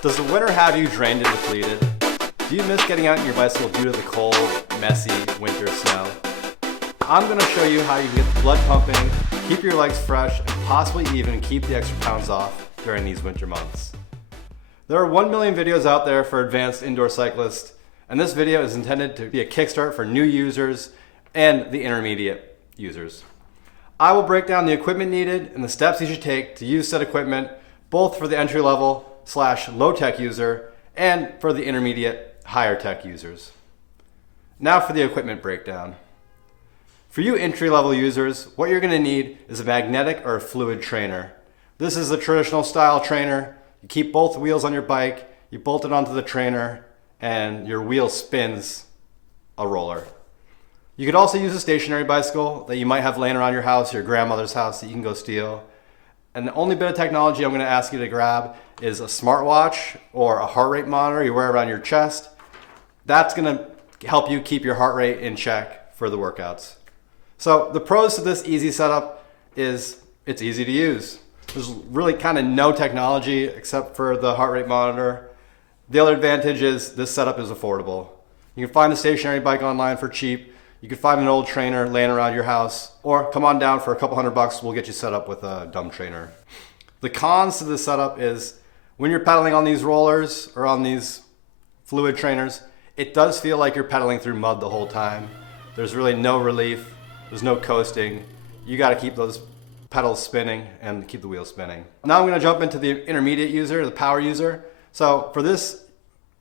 Does the winter have you drained and depleted? Do you miss getting out on your bicycle due to the cold, messy winter snow? I'm going to show you how you can get the blood pumping, keep your legs fresh, and possibly even keep the extra pounds off during these winter months. There are 1 million videos out there for advanced indoor cyclists, and this video is intended to be a kickstart for new users and the intermediate users. I will break down the equipment needed and the steps you should take to use said equipment, both for the entry-level/low-tech user and for the intermediate, higher-tech users. Now for the equipment breakdown. For you entry-level users, what you're going to need is a magnetic or a fluid trainer. This is a traditional style trainer. You keep both wheels on your bike, you bolt it onto the trainer, and your wheel spins a roller. You could also use a stationary bicycle that you might have laying around your house, your grandmother's house, that you can go steal. And the only bit of technology I'm going to ask you to grab is a smartwatch or a heart rate monitor you wear around your chest. That's going to help you keep your heart rate in check for the workouts. So the pros to this easy setup is it's easy to use. There's really kind of no technology except for the heart rate monitor. The other advantage is this setup is affordable. You can find a stationary bike online for cheap. You can find an old trainer laying around your house, or come on down for a couple $100, we'll get you set up with a dumb trainer. The cons to this setup is when you're pedaling on these rollers or on these fluid trainers, it does feel like you're pedaling through mud the whole time. There's really no relief, there's no coasting. You gotta keep those pedals spinning and keep the wheels spinning. Now I'm gonna jump into the intermediate user, the power user. So for this,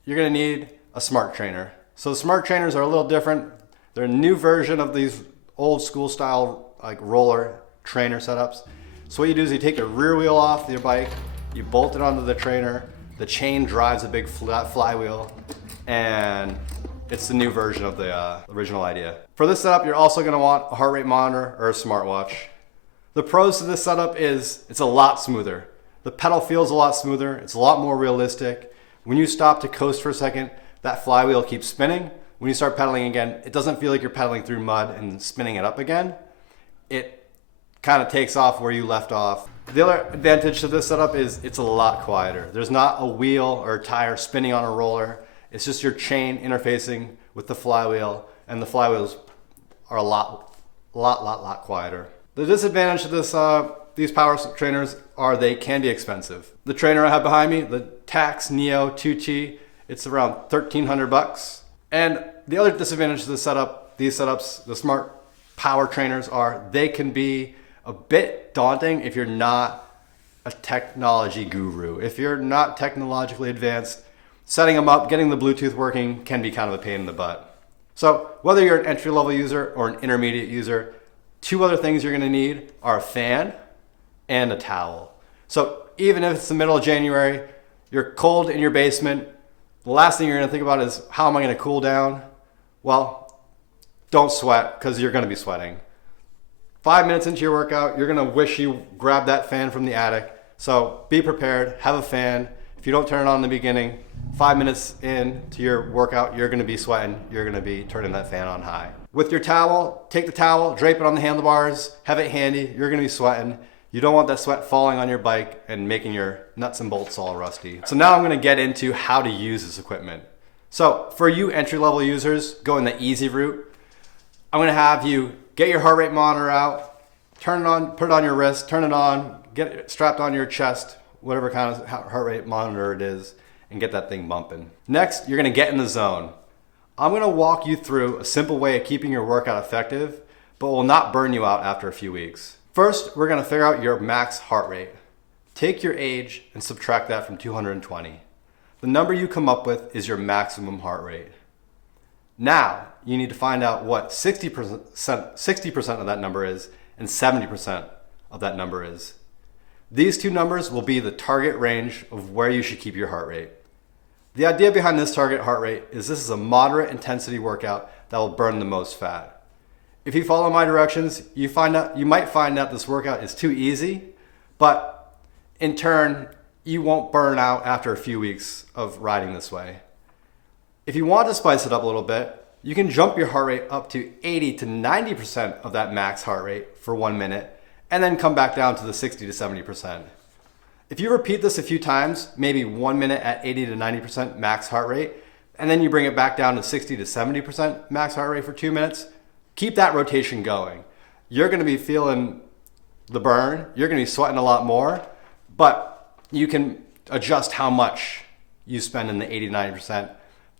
you're gonna need a smart trainer. So smart trainers are a little different. They're a new version of these old school style like roller trainer setups. So what you do is you take your rear wheel off your bike, you bolt it onto the trainer, the chain drives a big flat flywheel, and it's the new version of the original idea. For this setup, you're also gonna want a heart rate monitor or a smartwatch. The pros to this setup is it's a lot smoother. The pedal feels a lot smoother, it's a lot more realistic. When you stop to coast for a second, that flywheel keeps spinning. When you start pedaling again, it doesn't feel like you're pedaling through mud and spinning it up again. It kind of takes off where you left off. The other advantage to this setup is it's a lot quieter. There's not a wheel or a tire spinning on a roller. It's just your chain interfacing with the flywheel, and the flywheels are a lot quieter. The disadvantage to these power trainers are they can be expensive. The trainer I have behind me, the Tax Neo 2T, it's around $1,300. And the other disadvantage to these setups, the smart power trainers are they can be a bit daunting if you're not a technology guru. If you're not technologically advanced, setting them up, getting the Bluetooth working can be kind of a pain in the butt. So whether you're an entry-level user or an intermediate user, two other things you're gonna need are a fan and a towel. So even if it's the middle of January, you're cold in your basement, the last thing you're gonna think about is how am I gonna cool down? Well, don't sweat because you're gonna be sweating. 5 minutes into your workout, you're gonna wish you grabbed that fan from the attic. So be prepared, have a fan. If you don't turn it on in the beginning, 5 minutes into your workout, you're gonna be sweating. You're gonna be turning that fan on high. With your towel, take the towel, drape it on the handlebars, have it handy. You're gonna be sweating. You don't want that sweat falling on your bike and making your nuts and bolts all rusty. So now I'm gonna get into how to use this equipment. So for you entry-level users, go in the easy route. I'm gonna have you get your heart rate monitor out, turn it on, put it on your wrist, turn it on, get it strapped on your chest, whatever kind of heart rate monitor it is, and get that thing bumping. Next, you're gonna get in the zone. I'm gonna walk you through a simple way of keeping your workout effective, but will not burn you out after a few weeks. First, we're gonna figure out your max heart rate. Take your age and subtract that from 220. The number you come up with is your maximum heart rate. Now, you need to find out what 60% of that number is and 70% of that number is. These two numbers will be the target range of where you should keep your heart rate. The idea behind this target heart rate is this is a moderate intensity workout that will burn the most fat. If you follow my directions, you might find out this workout is too easy, but in turn, you won't burn out after a few weeks of riding this way. If you want to spice it up a little bit, you can jump your heart rate up to 80 to 90% of that max heart rate for 1 minute, and then come back down to the 60 to 70%. If you repeat this a few times, maybe 1 minute at 80 to 90% max heart rate, and then you bring it back down to 60 to 70% max heart rate for 2 minutes, keep that rotation going. You're gonna be feeling the burn, you're gonna be sweating a lot more, but you can adjust how much you spend in the 80 to 90%.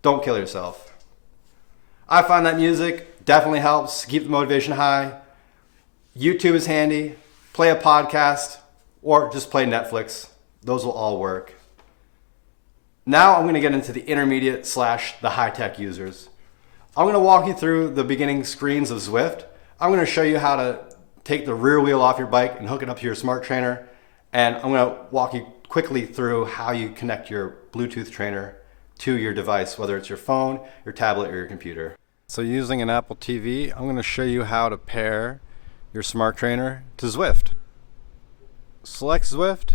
Don't kill yourself. I find that music definitely helps keep the motivation high. YouTube is handy. Play a podcast or just play Netflix. Those will all work. Now I'm going to get into the intermediate / the high-tech users. I'm going to walk you through the beginning screens of Zwift. I'm going to show you how to take the rear wheel off your bike and hook it up to your smart trainer. And I'm going to walk you quickly through how you connect your Bluetooth trainer to your device, whether it's your phone, your tablet, or your computer. So using an Apple TV, I'm going to show you how to pair your smart trainer to Zwift. Select Zwift,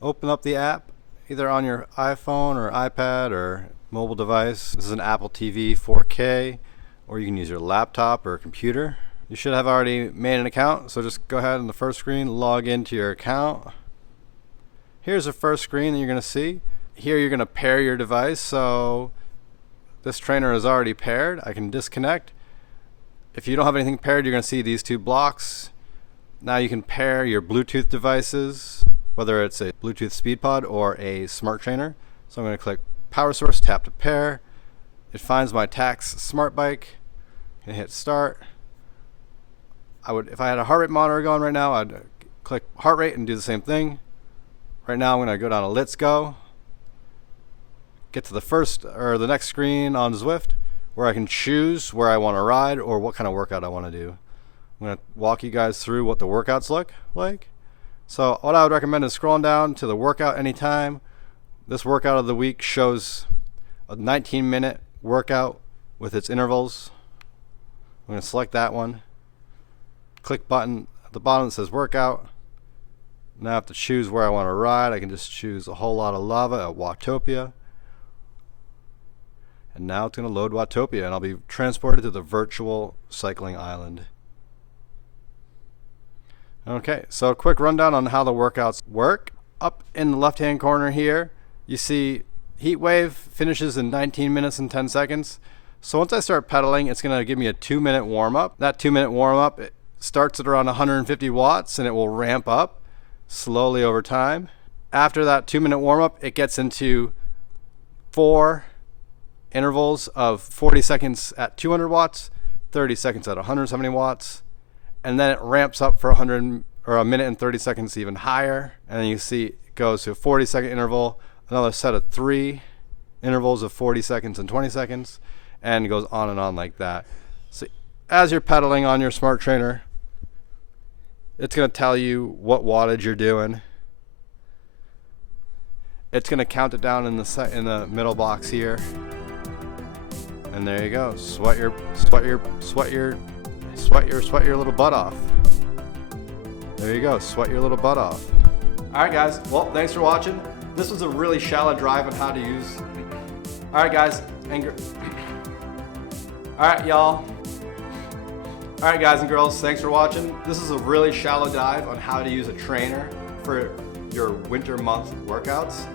open up the app, either on your iPhone or iPad or mobile device. This is an Apple TV 4K, or you can use your laptop or computer. You should have already made an account, so just go ahead on the first screen, log into your account. Here's the first screen that you're going to see. Here you're going to pair your device, so this trainer is already paired. I can disconnect. If you don't have anything paired, you're going to see these two blocks. Now you can pair your Bluetooth devices, whether it's a Bluetooth SpeedPod or a smart trainer. So I'm going to click power source, tap to pair. It finds my Tax smart bike. And hit start. If I had a heart rate monitor going right now, I'd click heart rate and do the same thing. Right now I'm going to go down to Let's Go. Get to the next screen on Zwift, where I can choose where I want to ride or what kind of workout I want to do. I'm going to walk you guys through what the workouts look like. So what I would recommend is scrolling down to the workout anytime. This workout of the week shows a 19-minute workout with its intervals. I'm going to select that one. Click button at the bottom that says workout. Now I have to choose where I want to ride. I can just choose a whole lot of lava at Watopia. And now it's going to load Watopia, and I'll be transported to the virtual cycling island. Okay, so a quick rundown on how the workouts work. Up in the left-hand corner here, you see Heat Wave finishes in 19 minutes and 10 seconds. So once I start pedaling, it's going to give me a 2-minute warm-up. That 2-minute warm-up, it starts at around 150 watts, and it will ramp up slowly over time. After that 2-minute warm-up, it gets into 4 intervals of 40 seconds at 200 watts, 30 seconds at 170 watts, and then it ramps up for 1 minute and 30 seconds even higher. And then you see it goes to a 40-second interval, another set of 3 intervals of 40 seconds and 20 seconds, and it goes on and on like that. So as you're pedaling on your smart trainer, it's going to tell you what wattage you're doing. It's going to count it down in the middle box here. And there you go. Sweat your little butt off. There you go. Sweat your little butt off. All right, guys. Well, thanks for watching. This was a really shallow drive on how to use. All right, guys. All right, y'all. All right, guys and girls. Thanks for watching. This is a really shallow dive on how to use a trainer for your winter month workouts.